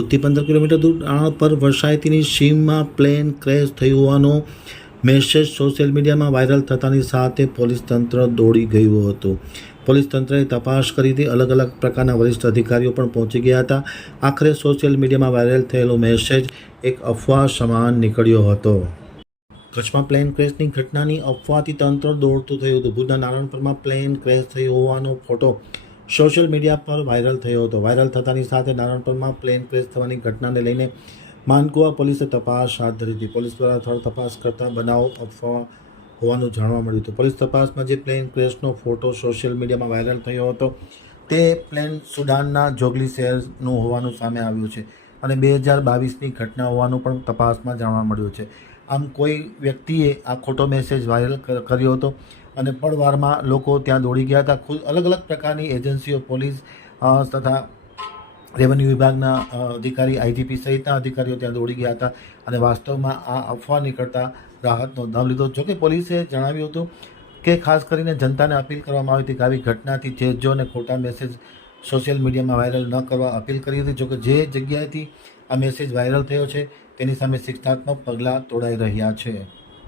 14 થી 15 કિલોમીટર દૂર આણંદ પર વરસાઈતીની સીમમાં પ્લેન ક્રેશ થયું હોવાનો મેસેજ સોશિયલ મીડિયામાં વાયરલ થતાની સાથે પોલીસ તંત્ર દોડી ગયું હતું. પોલીસ તંત્રએ તપાસ કરી હતી. અલગ અલગ પ્રકારના વરિષ્ઠ અધિકારીઓ પણ પહોંચી ગયા હતા. આખરે સોશિયલ મીડિયામાં વાયરલ થયેલો મેસેજ એક અફવા સમાન નીકળ્યો હતો. કચ્છમાં પ્લેન ક્રેશની ઘટનાની અફવાથી તંત્ર દોડતું થયું હતું. ભુજના નારણપુરમાં પ્લેન ક્રેશ થયો હોવાનો ફોટો સોશિયલ મીડિયા પર વાયરલ થયો હતો. વાયરલ થતાની સાથે નારણપુરમાં પ્લેન ક્રેશ થવાની ઘટનાને લઈને માનકુવા પોલીસે તપાસ હાથ ધરી હતી. પોલીસ દ્વારા સ્થળ તપાસ કરતા બનાવ અફવા હોવાનું જાણવા મળ્યું હતું. પોલીસ તપાસમાં જે પ્લેન ક્રેશનો ફોટો સોશિયલ મીડિયામાં વાયરલ થયો હતો તે પ્લેન સુડાનના જોગલી શહેરનું હોવાનું સામે આવ્યું છે અને 2022ની ઘટના હોવાનું પણ તપાસમાં જાણવા મળ્યું છે. આમ કોઈ વ્યક્તિએ આ ખોટો મેસેજ વાયરલ કર્યો હતો અને પળવારમાં લોકો ત્યાં દોડી ગયા હતા. ખુદ અલગ અલગ પ્રકારની એજન્સીઓ, પોલીસ તથા રેવન્યુ વિભાગના અધિકારી, આઈજીપી સહિતના અધિકારીઓ ત્યાં દોડી ગયા હતા અને વાસ્તવમાં આ અફવા નીકળતા રાહતનો દમ લીધો. જોકે પોલીસે જણાવ્યું હતું કે ખાસ કરીને જનતાને અપીલ કરવામાં આવી હતી કે આવી ઘટનાથી ચેતજો અને ખોટા મેસેજ સોશિયલ મીડિયામાં વાયરલ ન કરવા અપીલ કરી હતી. જોકે જે જગ્યાએથી આ મેસેજ વાયરલ થયો છે તેની સામે શિક્ષાત્મક પગલાં તોડાઈ રહ્યા છે.